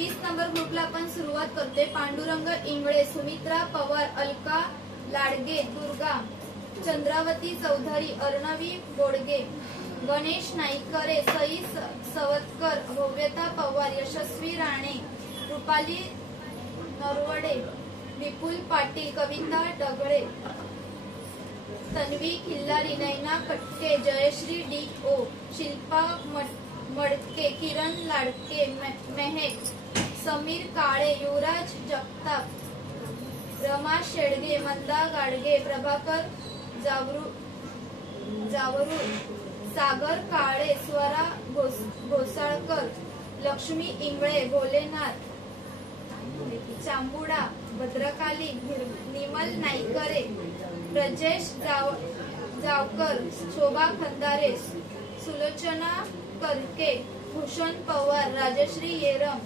20 number ग्रुपला आपण सुरुवात करते. पांडुरंग इंगळे, सुमित्रा पवार, अलका लाडगे, दुर्गा चंद्रावती चौधरी, अर्णवी बोडगे, गणेश नाईकरे, सई सवतकर, भव्यता पवार, यशस्वी राणे, रुपाली नरवडे, विपुल पाटील, कविता डगळे, तन्वी खिल्लारी, नैना कटके, जयश्री डी.ओ, शिल्पा मडके, किरण लाडके, मेहक, समीर काळे, युवराज जगताप, रमा शेडगे, मंदा गाडगे, प्रभाकर जावरू, सागर काळे, स्वरा घोसाळकर, लक्ष्मी इंगळे, भोलेनाथ चांबुडा, भद्रकाली, निमल नाईकरे, ब्रजेश जावकर, शोभा खंदारे, सुलोचना करके, भूषण पवार, राजश्री येरम,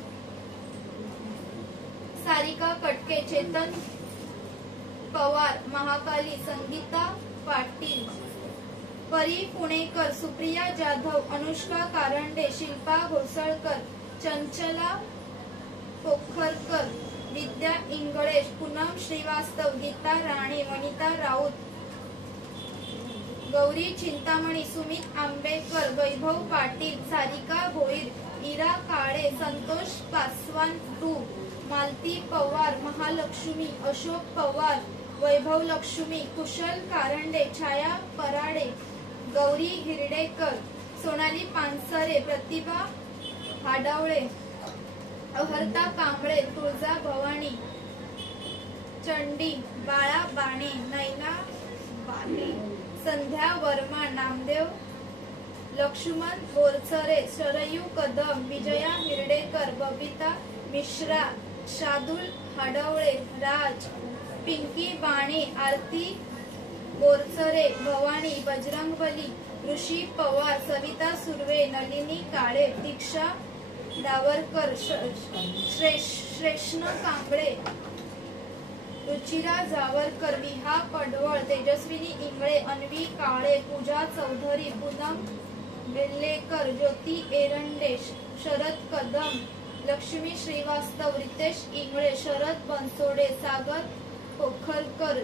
सारिका कटके, चेतन पवार, महाकाली, संगीता पाटील, परी पुणेकर, सुप्रिया जाधव, अनुष्का कारंडे, शिल्पा घोसाळकर, चंचला पोखरकर, विद्या इंगळे, पूनम श्रीवास्तव, गीता राणे, वनिता राऊत, गौरी चिंतामणी, सुमित आंबेकर, वैभव पाटील, सारिका भोईर, इरा काळे, Santosh Paswan to, Malati Pawar, Mahalakshmi, Ashok Pawar, Vaibhav Lakshmi, Kushal Karande, Chhaya parade, Gauri हिरडेकर, Sonali Pansare, प्रतिभा हाडावळे, अहर्ता कांबळे, तुळजा भवानी, चंडी, बाळा बाणे, नैना बाले, संध्या वर्मा, नामदेव लक्ष्मण बोरचरे, शरयू कदम, विजया हिरडेकर, बबिता मिश्रा, शादुल हाडवळे, राज, पिंकी बाणे, आरती बोरचरे, भवानी, बजरंगबली, ऋषी पवार, सविता सुर्वे, नलिनी काळे, दीक्षा डावरकर, श्रेष्ण कांबळे, रुचिरा जावरकर, विहा पडवळ, तेजस्विनी इंगळे, अन्वी काळे, पूजा चौधरी, पूनम बेल्लेकर, ज्योती एरंडे, शरद कदम, लक्ष्मी श्रीवास्तव, रितेश इंगळे, शरद बनसोडे, सागर पोखरकर,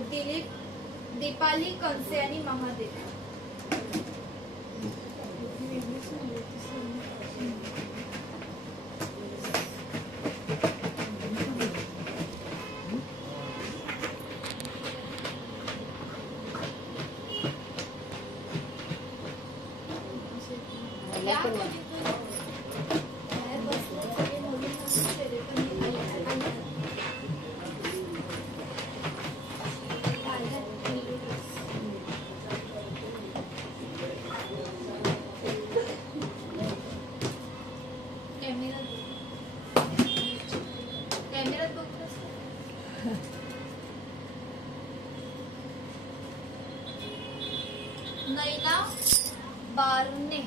दीपाली कंसे आणि महादेव. नैना बारने